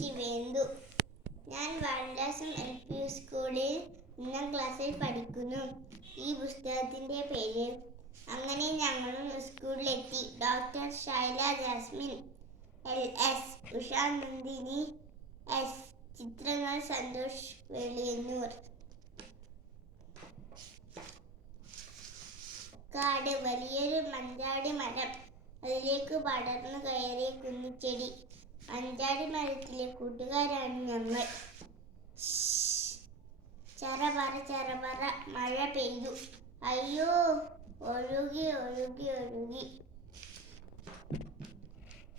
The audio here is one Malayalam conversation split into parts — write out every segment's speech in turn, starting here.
ശിവേന്ദു. ഞാൻ വാരണാസം LP സ്കൂളിൽ 1ാം ക്ലാസ്സിൽ പഠിക്കുന്നു. ഈ പുസ്തകത്തിന്റെ പേര് അങ്ങനെ ഞങ്ങളും സ്കൂളിലെത്തി. Doctor Shaila Jasmine LS, Usha Nandini S, ചിത്രങ്ങൾ സന്തോഷ് വെളിയന്നൂർ. കാട്, വലിയൊരു മഞ്ചാടി മരം, അതിലേക്ക് പടർന്നു കയറിയ കുഞ്ഞിച്ചെടി. മഞ്ചാടി മരത്തിലെ കൂട്ടുകാരാണ് ഞങ്ങൾ. ചറപറ ചറപറ മഴ പെയ്തു. അയ്യോ, ഒഴുകി ഒഴുകി ഒഴുകി.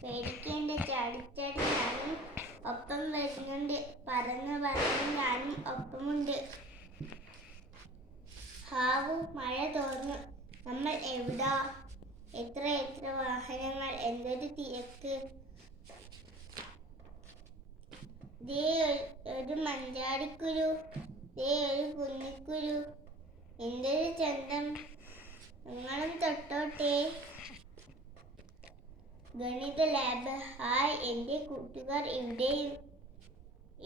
പേടിക്കേണ്ട, ചാടിച്ചാടി ഞാനും ഒപ്പം വരുന്നുണ്ട്. പറന്ന് പറന്ന് ഞാനും ഒപ്പമുണ്ട്. ഹാവൂ, മഴ തോർന്നു. നമ്മൾ എവിടാ? എത്ര എത്ര വാഹനങ്ങൾ, എന്തൊരു തിരക്ക്. ദേ ഒരു മഞ്ചാടിക്കുരു, ദേ ഒരു കുന്നിക്കുരു, എന്തൊരു ചന്തം. നിങ്ങളും തൊട്ടോട്ടെ. ഗണിത ലാബ്. ഹായ്, എൻ്റെ കൂട്ടുകാർ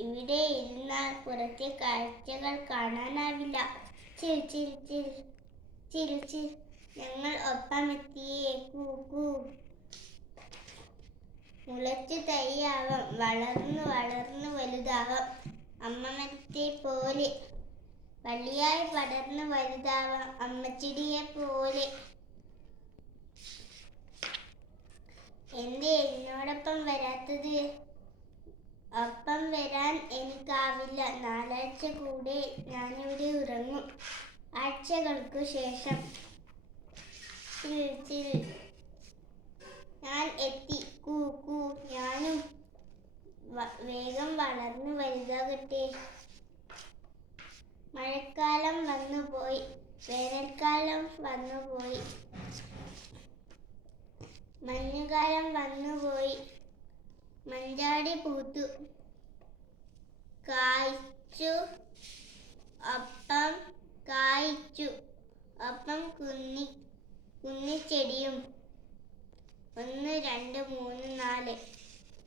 ഇവിടെ ഇരുന്നാൽ പുറത്തെ കാഴ്ചകൾ കാണാനാവില്ല. ചിൽ ചിൽ ചിൽ ചിൽ ചിൽ. ഞങ്ങൾ ഒപ്പമെത്തിയേ. കൂക്കൂ. മുളച്ചു തൈയാവാം, വളർന്നു വളർന്നു വലുതാവാം. അമ്മമരത്തെ പോലെ വള്ളിയായി പടർന്നു വലുതാവാം. അമ്മച്ചെടിയെ പോലെ. എന്തേ എന്നോടൊപ്പം വരാത്തത്? ഒപ്പം വരാൻ എനിക്കാവില്ല. 4 ആഴ്ച കൂടെ ഞാനിവിടെ ഉറങ്ങും. ആഴ്ചകൾക്കു ശേഷം. ചിൽ ചിൽ. ഞാൻ എത്തി. കൂക്കൂ. ഞാനും വേഗം വളർന്നു വലുതാകട്ടെ. മഴക്കാലം വന്നുപോയി, വേനൽക്കാലം വന്നുപോയി, മഞ്ഞുകാലം വന്നുപോയി. മഞ്ചാടി പൂത്തു, കായ്ച്ചു, ഒപ്പം കായ്ച്ചു, ഒപ്പം കുന്നിച്ചെടിയും. 1 2 3 4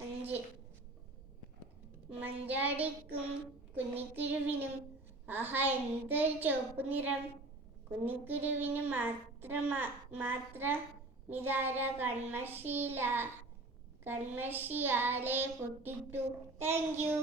5. മഞ്ചാടിക്കും കുന്നിക്കുരുവിനും. ആഹാ, എന്തൊരു ചുവപ്പു നിറം. കുന്നിക്കുരുവിന് മാത്രമിതാര കൺമഷിയാലെ പൊട്ടിട്ടു. Thank U.